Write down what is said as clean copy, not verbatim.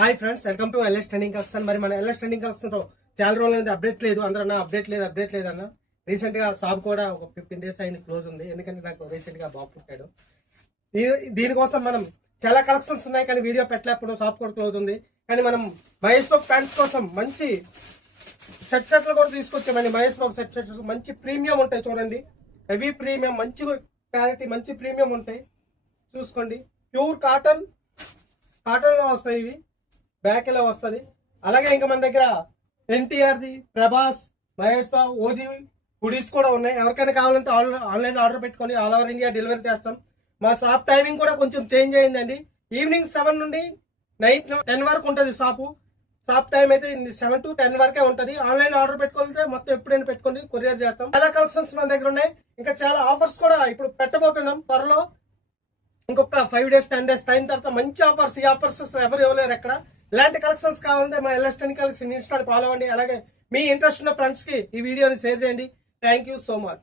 Hi friends, welcome to LS trending collection. మరి మన LS trending collection చాలా రోజులు అప్డేట్ లేదు. అందరూ అప్డేట్ లేదు అన్న. రీసెంట్ గా షాప్ కూడా ఒక 15 days అయిన క్లోజ్ ఉంది. ఎందుకంటే నాకు రీసెంట్ గా బాబు పుట్టాడు. దీనికోసం మనం చాలా కలెక్షన్స్ ఉన్నాయి, కానీ వీడియో పెట్టలేకపోవడం, షాప్ కూడా క్లోజ్ ఉంది. కానీ మనం మహేష్ బాబు ప్యాంట్స్ కోసం మంచి సెట్లు కూడా తీసుకొచ్చామండి. మహేష్ బాబు సెట్స్ మంచి ప్రీమియం ఉంటాయి, చూడండి. హెవీ ప్రీమియం, మంచి క్వాలిటీ, మంచి ప్రీమియం ఉంటాయి. చూసుకోండి, ప్యూర్ కాటన్ లో వస్తాయి ఇవి. బ్యాక్ ఇలా వస్తుంది. అలాగే ఇంకా మన దగ్గర NTR the, Prabhas, Mahesh Babu, OG hoodies కూడా ఉన్నాయి. ఎవరికైనా కావాలంటే ఆన్లైన్ ఆర్డర్ పెట్టుకొని ఆల్ ఓవర్ ఇండియా డెలివరీ చేస్తాం. మా షాప్ టైమింగ్ కూడా కొంచెం చేంజ్ అయిందండి. ఈవినింగ్ 7 నుండి నైట్ 10 వరకు ఉంటుంది షాప్ టైం అయితే 7 to 10 వరకే ఉంటుంది. ఆన్లైన్ ఆర్డర్ పెట్టుకోవాలంటే మొత్తం ఎప్పుడైనా పెట్టుకొని కొరియర్ చేస్తాం. చాలా కలెక్షన్స్ మన దగ్గర ఉన్నాయి. ఇంకా చాలా ఆఫర్స్ కూడా ఇప్పుడు పెట్టబోతున్నాం త్వరలో. ఇంకొక 5 days 10 days టైం తర్వాత మంచి ఆఫర్స్. ఈ ఆఫర్స్ ఎవరు ఇవ్వలేరు ఎక్కడ. ఇలాంటి కలెక్షన్స్ కావాలంటే మా ఎల్ఎస్ ట్రెండింగ్ కలెక్షన్ ఇన్స్టాని ఫాలో అవ్వండి. అలాగే మీ ఇంట్రెస్ట్ ఉన్న ఫ్రెండ్స్ కి ఈ వీడియోని షేర్ చేయండి. Thank you so much.